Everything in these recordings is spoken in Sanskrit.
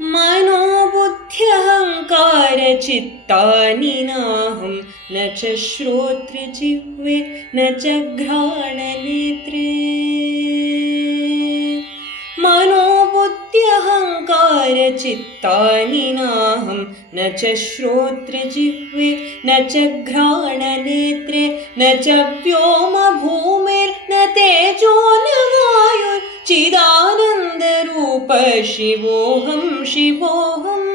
मनोबुद्ध्यहङ्कारचित्तानि नाहं न च श्रोत्रजिह्वे न च घ्राणनेत्रे। मनोबुद्ध्यहङ्कारचित्तानि नाहं न च श्रोत्रजिह्वे न च घ्राणनेत्रे न च व्योमभूमिर्न तेजो न वायुर्चिदानन्दरूप शिवोऽहं शिवोऽहम्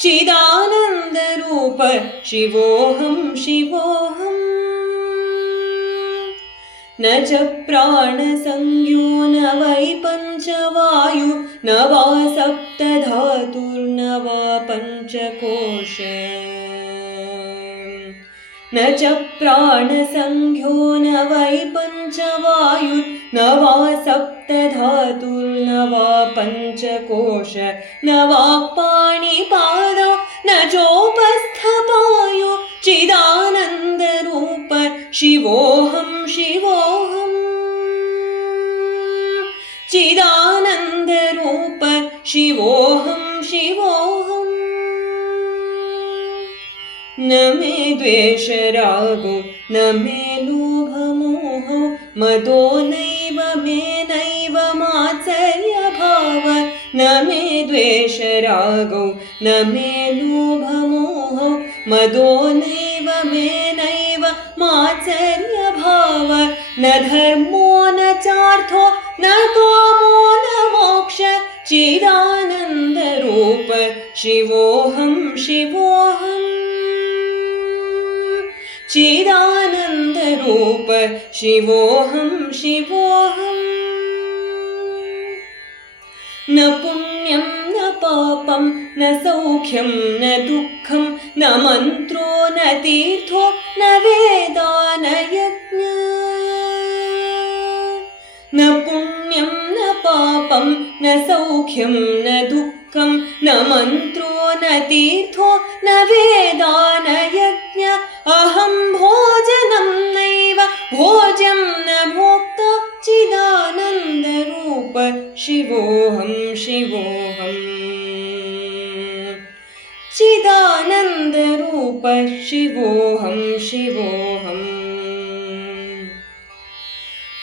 चिदानन्दरूप शिवोऽहं शिवोऽहम्। न च प्राणसंज्ञो न वै पञ्चवायु न वा सप्तधातुर्न वा पञ्चकोश। न च प्राणसंज्ञो न वै पञ्चवायु न वा सप्तधातुर्न वा पञ्चकोश न वा पाणिपादौ न चोपस्थपायु चिदानन्दरूप शिवोऽहं शिवोऽहम् चिदानन्दरूप शिवोऽहं शिवोऽहम्। न मे द्वेषरागो न मे लोभमोहो मदो नैव मे नैव मात्सर्यभाव। न मे द्वेषरागो न मे लोभमोहो मदो नैव मे नैव मात्सर्यभाव। न धर्मो न चार्थो न कामो न मोक्ष चिदानन्दरूप शिवोऽहं शिवोऽहम् चिदानन्दरूप शिवोऽहं शिवोऽहम्। न पुण्यं न पापं न सौख्यं न दुःखं न मन्त्रो न तीर्थो न वेदा न यज्ञ। न पुण्यं न पापं न सौख्यं न दुःखं न मन्त्रो न तीर्थो न वेदा न यज्ञ। अहं भोजनं नैव भोज्यं न भोक्ता चिदानन्दरूप शिवोऽहं शिवोऽहम् चिदानन्दरूप शिवोऽहं शिवोऽहम्।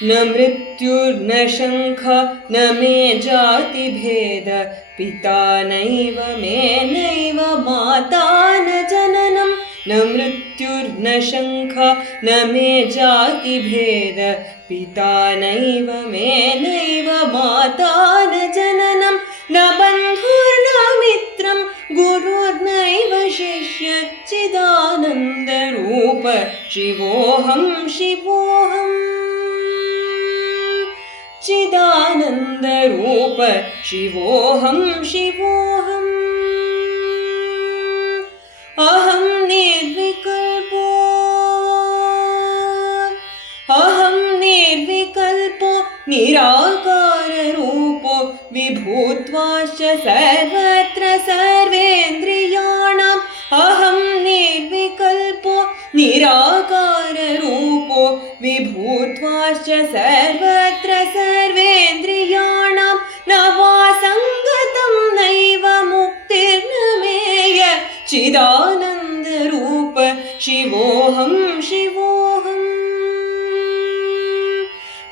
न मृत्युर्न शङ्ख न मे जातिभेद पिता नैव मे नैव माता न जननं। न मृत्युर्न शङ्ख न मे जातिभेद पिता नैव मे नैव माता न जननं। न बन्धुर्न मित्रं गुरुर्नैव शिष्य चिदानन्दरूप शिवोऽहं शिवोऽहम् चिदानन्दरूप शिवोऽहं शिवोऽहम्। अहं निर्विकल्पो निराकाररूपो विभूत्वाश्च सर्वत्र सर्वेन्द्रियाणाम्। अहं निर्विकल्पो निराकाररूपो विभूत्वाश्च सर्वत्र सर्वेन्द्रियाणां। न वा सङ्गतं नैव मुक्तिर्न मेय चिदानन्दरूप शिवोऽहं शिवोऽहम्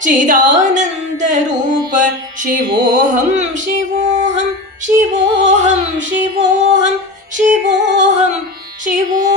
चिदानन्दरूप शिवोऽहं शिवोऽहं शिवोऽहं शिवोऽहं शिवोऽहं शिवोऽहम्।